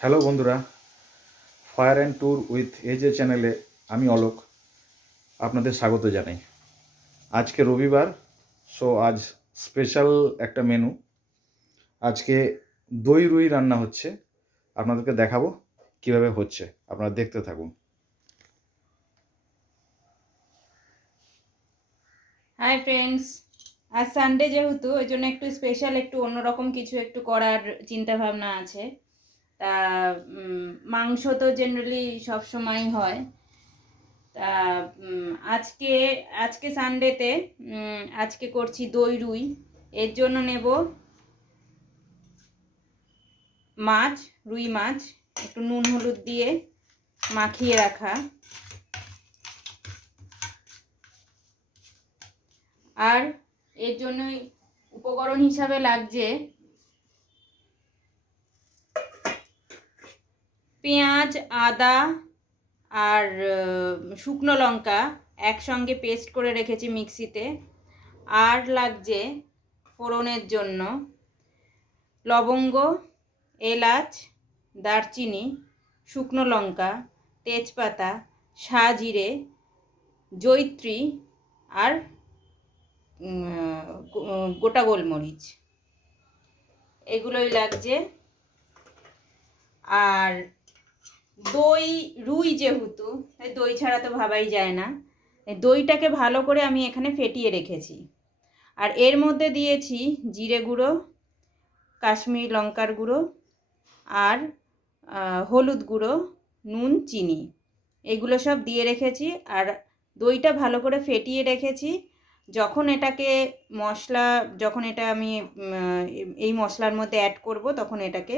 Hello বন্ধুরা, fire and tour with এজে চ্যানেলে আমি অলোক আপনাদের স্বাগত জানাই। আজকে রবিবার, সো আজ স্পেশাল একটা মেনু। আজকে দই রুই রান্না হচ্ছে, আপনাদেরকে দেখাবো কিভাবে হচ্ছে, আপনারা দেখতে থাকুন। হাই ফ্রেন্ডস, আজ সানডে যেহেতু ওই জন্য একটু স্পেশাল, একটু অন্যরকম কিছু একটু করার চিন্তা ভাবনা আছে। তা মাংস তো জেনারেলি সবসময় হয়। তা আজকে আজকে সানডেতে আজকে করছি দই রুই। এর জন্য নেব মাছ, রুই মাছ একটু নুন হলুদ দিয়ে মাখিয়ে রাখা, আর এর জন্যই উপকরণ হিসাবে লাগছে পেঁয়াজ, আদা আর শুকনো লঙ্কা একসঙ্গে পেস্ট করে রেখেছি মিক্সিতে। আর লাগছে ফোড়নের জন্য লবঙ্গ, এলাচ, দারচিনি, শুকনো লঙ্কা, তেজপাতা, সাজিরে, জয়িত্রী আর গোটা গোলমরিচ, এগুলোই লাগছে। আর দই রুই যেহেতু, তাই দই ছাড়া তো ভাবাই যায় না। দইটাকে ভালো করে আমি এখানে ফেটিয়ে রেখেছি। আর এর মধ্যে দিয়েছি জিরে গুঁড়ো, কাশ্মীরি লঙ্কার গুঁড়ো আর হলুদ গুঁড়ো, নুন, চিনি, এগুলো সব দিয়ে রেখেছি। আর দইটা ভালো করে ফেটিয়ে রেখেছি। যখন এটাকে যখন এটা আমি এই মশলার মধ্যে অ্যাড করব, তখন এটাকে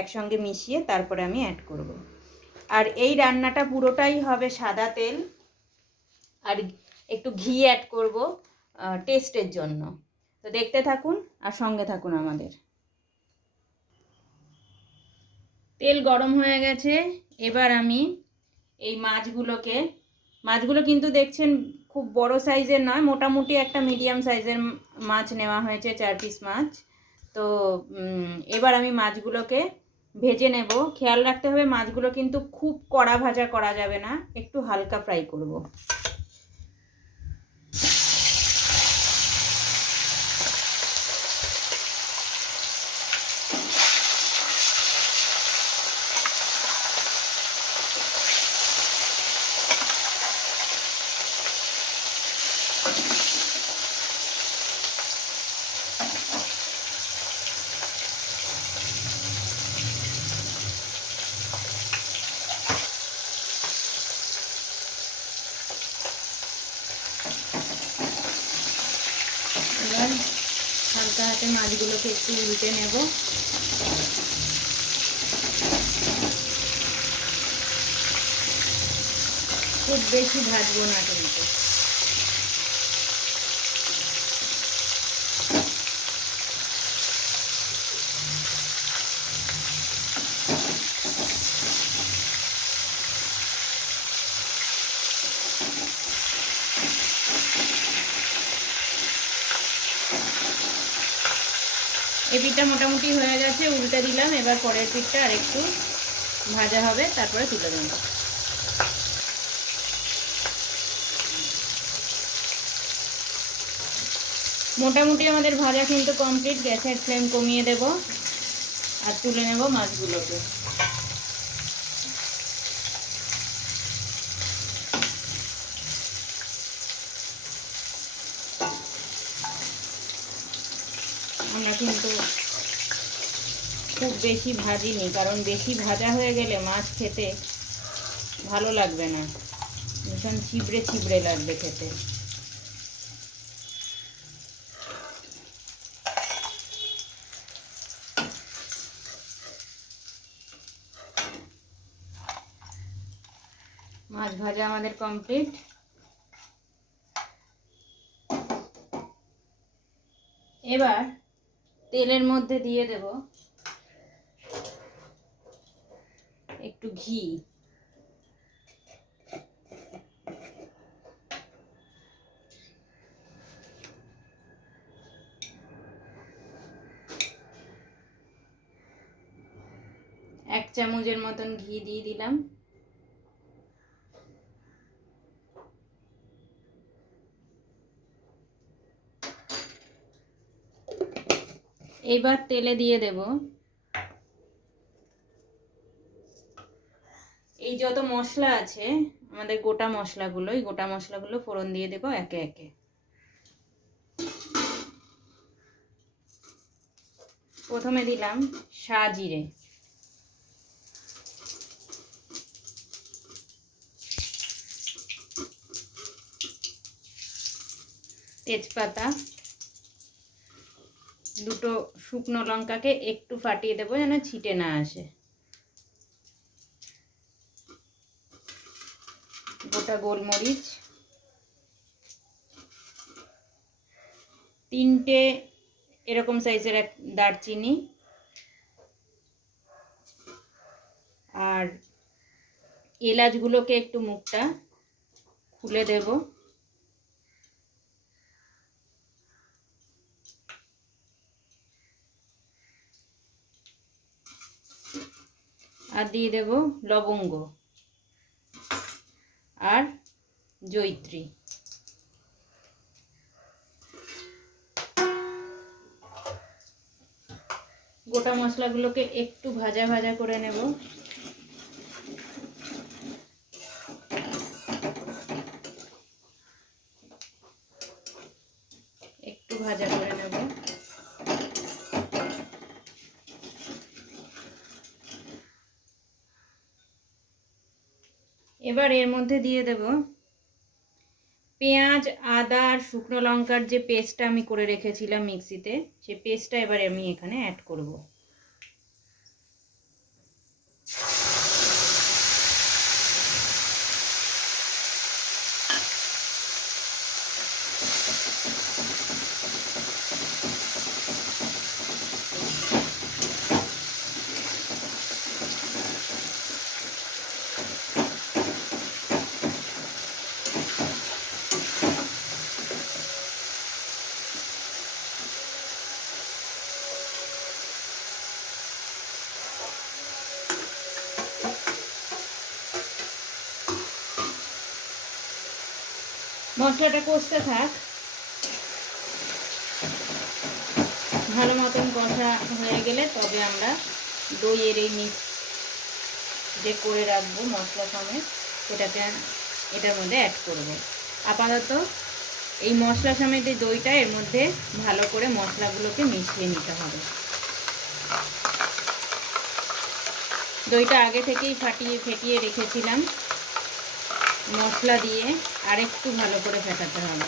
একসঙ্গে মিশিয়ে তারপরে আমি অ্যাড করব। আর এই রান্নাটা পুরোটাই হবে সাদা তেল, আর একটু ঘি অ্যাড করব টেস্টের জন্য। তো দেখতে থাকুন আর সঙ্গে থাকুন আমাদের। তেল গরম হয়ে গেছে। এবার আমি এই মাছগুলো কিন্তু দেখছেন খুব বড় সাইজের নয়, মোটামুটি একটা মিডিয়াম সাইজের মাছ নেওয়া হয়েছে, 4 পিস মাছ। তো এবার আমি মাছগুলোকে ভেজে নেব। খেয়াল রাখতে হবে মাছগুলো কিন্তু খুব কড়া ভাজা করা যাবে না, একটু হালকা ফ্রাই করব। এবার হালকা হাতে মাছগুলোকে একটু উল্টে নেব। খুব বেশি ভাজবো না কিন্তু। এই পিঠটা মোটামুটি হয়ে গেছে, উল্টে দিলাম। এবার পরের পিঠটা আর একটু ভাজা হবে, তারপরে তুলে দেবো। মোটামুটি আমাদের ভাজা কিন্তু কমপ্লিট। গ্যাসের ফ্লেম কমিয়ে দেব আর তুলে নেব মাছগুলোকে। আমরা কিন্তু খুব বেশি ভাজিনি, কারণ বেশি ভাজা হয়ে গেলে মাছ খেতে ভালো লাগবে না, ভীষণ ছিবড়ে ছিবড়ে লাগবে খেতে। মাছ ভাজা আমাদের কমপ্লিট। এবার তেলের মধ্যে দিয়ে দেব একটু ঘি। 1 চামচের মতন ঘি দিয়ে দিলাম। এবার তেলে দিয়ে দেব এই যত মশলা আছে আমাদের গোটা মশলাগুলো, এই গোটা মশলাগুলো ফোড়ন দিয়ে দেব একে একে। প্রথমে দিলাম সাজিরে, তেজপাতা, দুটো শুকনো লঙ্কাকে একটু ফাটিয়ে দেবো যেন ছিটে না আসে, গোটা গোলমরিচ, 3টে এরকম সাইজের এক দারচিনি, আর এলাচগুলোকে একটু মুখটা খুলে দেব, আর দিয়ে দেব লবঙ্গ আর জয়িত্রী। গোটা মশলাগুলোকে একটু ভাজা ভাজা করে নেব। একটু ভাজা করে নেব। এবার এর মধ্যে দিয়ে দেব পেঁয়াজ, আদা আর শুকনো লঙ্কার যে পেস্টটা আমি করে রেখেছিলাম মিক্সিতে, সেই পেস্টটা এবার আমি এখানে অ্যাড করব। মশলাটা কষতে থাক, ভালো মতন কষা হয়ে গেলে তবে আমরা দইয়ের এই মিক্স যে করে রাখবো মশলা সমেত সেটাকে এটার মধ্যে অ্যাড করব। আপাতত এই মশলা সমেত এই দইটা এর মধ্যে ভালো করে মশলাগুলোকে মিশিয়ে নিতে হবে। দইটা আগে থেকেই ফেটিয়ে রেখেছিলাম, মশলা দিয়ে আরেকটু ভালো করে ফেটাতে হবে।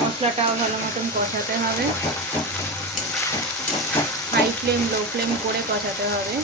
মশলাটাও ভালো মতন কষাতে হবে, হাই ফ্লেম লো ফ্লেম করে কষাতে হবে।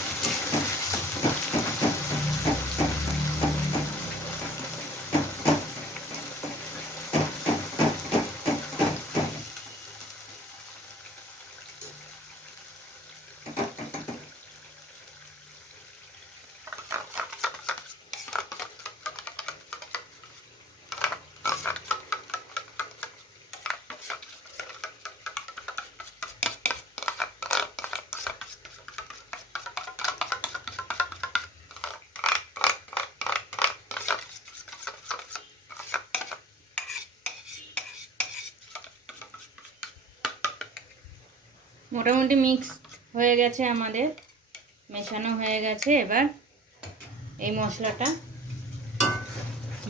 মোটামুটি মিক্স হয়ে গেছে আমাদের, মেশানো হয়ে গেছে। এবার এই মশলাটা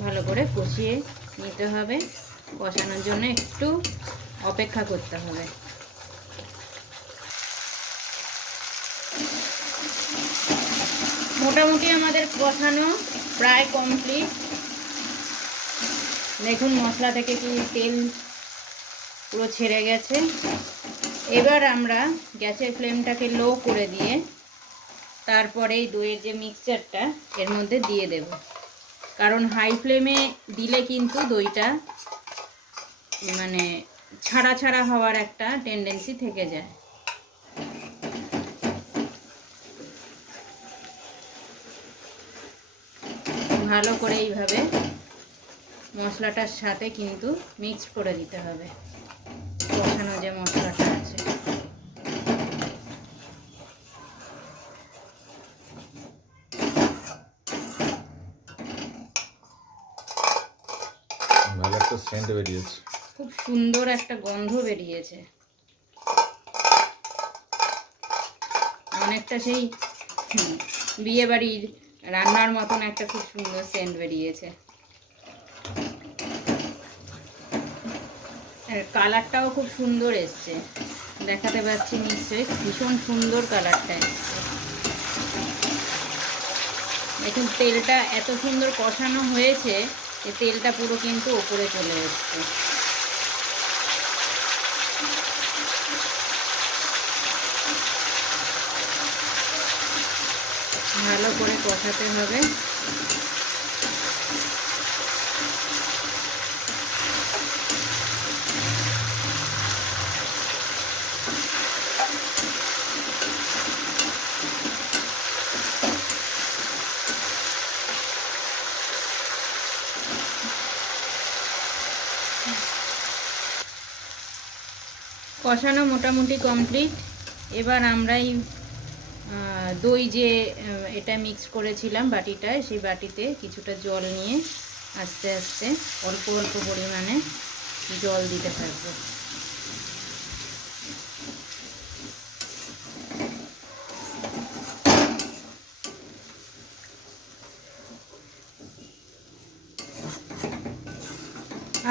ভালো করে কষিয়ে নিতে হবে, কষানোর জন্য একটু অপেক্ষা করতে হবে। মোটামুটি আমাদের কষানো প্রায় কমপ্লিট। দেখুন মশলা থেকে কি তেল পুরো ছেড়ে গেছে। এবার আমরা গ্যাসের ফ্লেমটাকে লো করে দিয়ে তারপরে এই দইয়ের যে মিক্সচারটা এর মধ্যে দিয়ে দেব, কারণ হাই ফ্লেমে দিলে কিন্তু দইটা মানে ছাড়া ছাড়া হওয়ার একটা টেন্ডেন্সি থেকে যায়। ভালো করে এইভাবে মশলাটার সাথে কিন্তু মিক্স করে দিতে হবে, কষানো যে মশলাটা আছে। ভালো একটা সেন্ট বেরিয়েছে, খুব সুন্দর একটা গন্ধ বেরিয়েছে, অনেকটা সেই বিয়ে বাড়ির রান্নার মতন একটা খুব সুন্দর সেন্ট বেরিয়েছে। কালারটাও খুব সুন্দর এসছে, দেখাতে পাচ্ছি নিশ্চয়ই, ভীষণ সুন্দর কালারটা এসছে। দেখুন তেলটা এত সুন্দর কষানো হয়েছে যে তেলটা পুরো কিন্তু ওপরে চলে এসছে। ভালো করে কষাতে হবে। কষানো মোটামুটি কমপ্লিট। এবার আমরাই দই যে এটা মিক্স করেছিলাম বাটিটায়, সেই বাটিতে কিছুটা জল নিয়ে আস্তে আস্তে অল্প অল্প পরিমাণে জল দিতে থাকবো।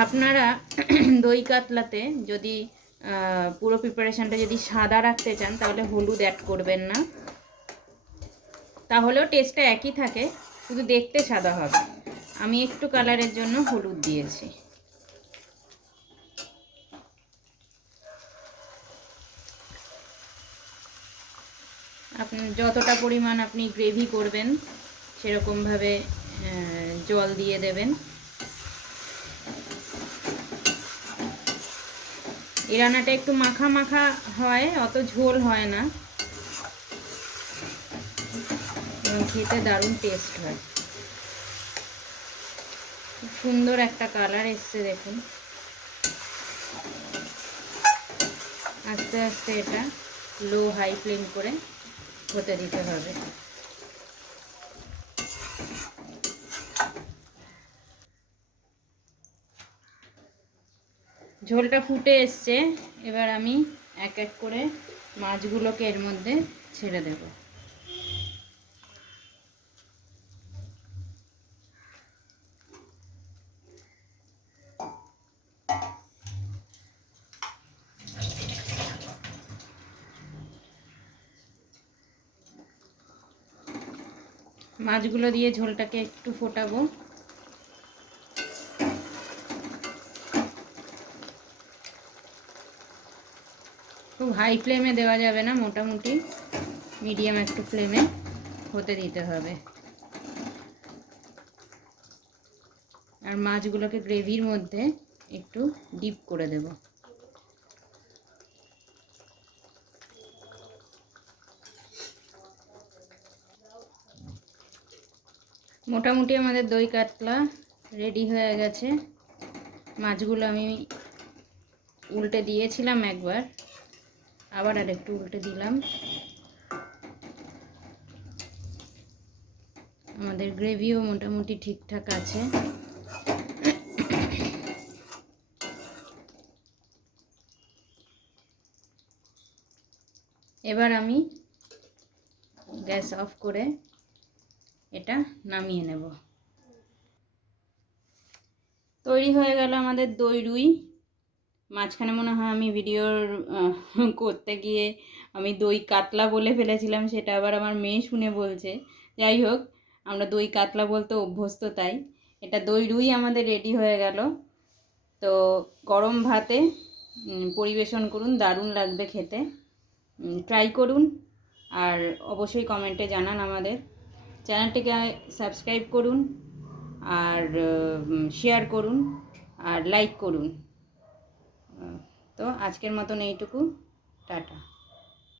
আপনারা দই কাতলাতে যদি পুরো প্রিপারেশানটা যদি সাদা রাখতে চান তাহলে হলুদ অ্যাড করবেন না, তাহলেও টেস্টটা একই থাকে, শুধু দেখতে সাদা হবে। আমি একটু কালারের জন্য হলুদ দিয়েছি। আপনি যতটা পরিমাণ আপনি গ্রেভি করবেন সেরকমভাবে জল দিয়ে দেবেন। এই রান্নাটা একটু মাখা মাখা হয়, অত ঝোল হয় না, এবং খেতে দারুণ টেস্ট হয়। খুব সুন্দর একটা কালার এসছে দেখুন। আস্তে আস্তে এটা লো হাই ফ্লেম করে হতে দিতে হবে। ঝোলটা ফুটে এসছে, এবার আমি এক এক করে মাছগুলোকে এর মধ্যে ছেড়ে দেব। মাছগুলো দিয়ে ঝোলটাকে একটু ফোটাবো। খুব হাই ফ্লেমে দেওয়া যাবে না, মোটামুটি মিডিয়াম একটু ফ্লেমে হতে দিতে হবে। আর মাছগুলোকে গ্রেভির মধ্যে একটু ডিপ করে দেব। মোটামুটি আমাদের দই কাতলা রেডি হয়ে গেছে। মাছগুলো আমি উল্টে দিয়েছিলাম একবার, আবার আর একটু উল্টে দিলাম। আমাদের গ্রেভিও মোটামুটি ঠিকঠাক আছে। এবার আমি গ্যাস অফ করে এটা নামিয়ে নেব। তৈরি হয়ে গেল আমাদের দই রুই। মাঝখানে মনে হয় আমি ভিডিওর করতে গিয়ে আমি দই কাতলা বলে ফেলেছিলাম, সেটা আবার আমার মেয়ে শুনে বলছে। যাই হোক, আমরা দই কাতলা বলতে অভ্যস্ত, তাই এটা দই রুই আমাদের রেডি হয়ে গেল। তো গরম ভাতে পরিবেশন করুন, দারুণ লাগবে খেতে। ট্রাই করুন, আর অবশ্যই কমেন্টে জানান। আমাদের চ্যানেলটিকে সাবস্ক্রাইব করুন, আর শেয়ার করুন, আর লাইক করুন। তো আজকের মতন এইটুকু, টাটা।